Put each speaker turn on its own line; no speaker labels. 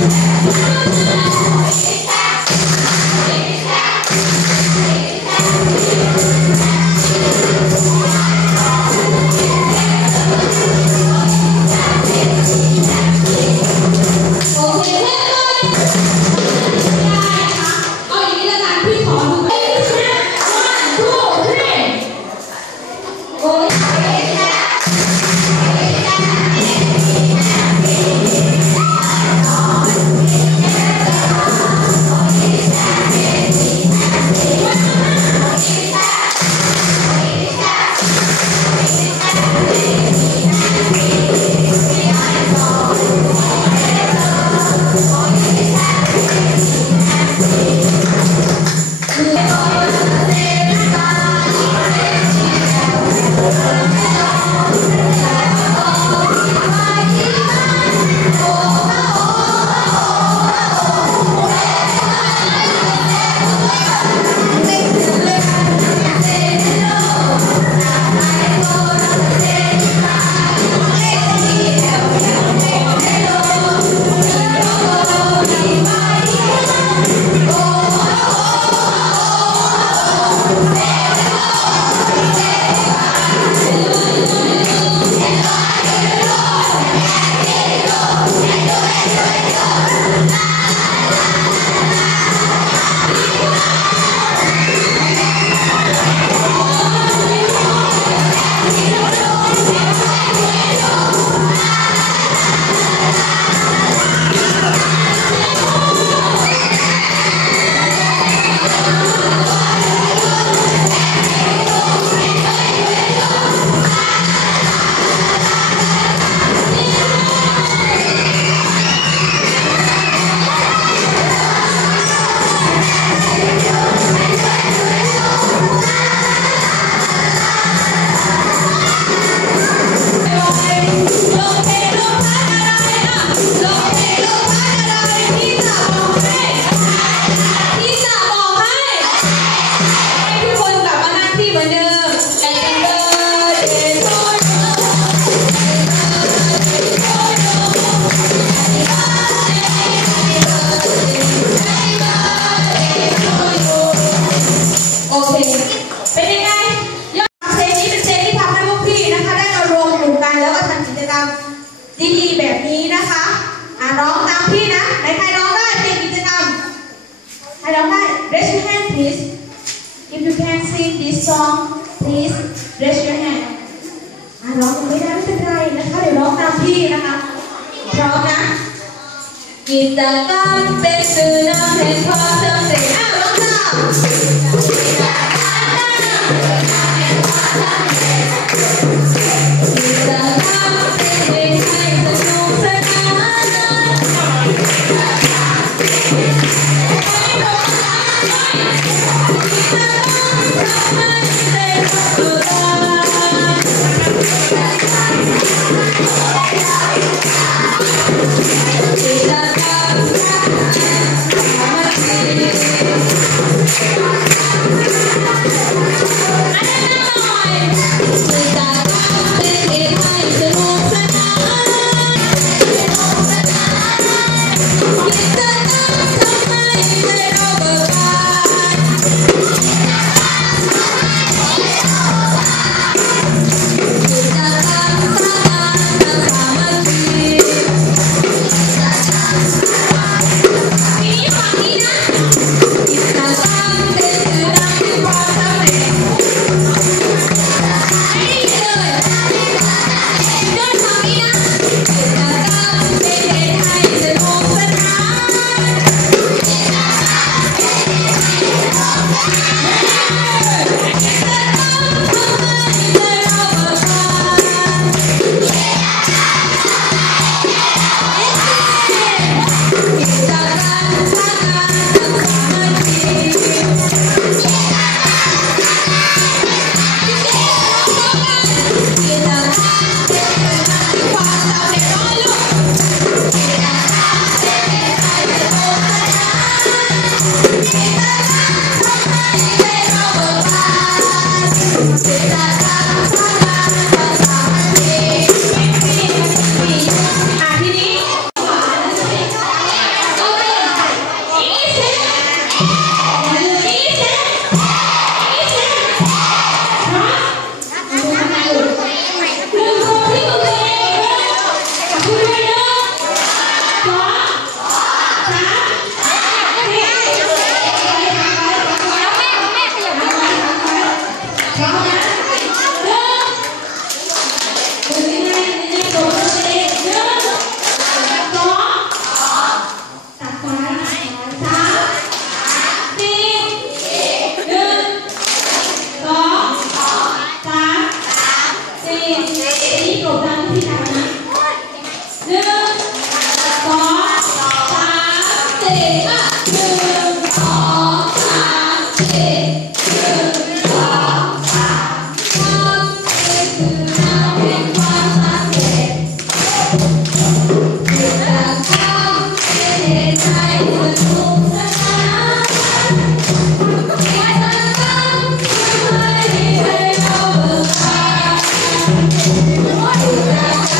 Thank you. Yeah. this song please raise your hand ร้องไม่ได้ไม่เป็นไรนะคะเดี๋ยวร้องตามพี่นะคะพร้อมนะกิตาการเป็นสื่อนำแห่อความเร็จอ้าวร้องตาม Come on. Thank you.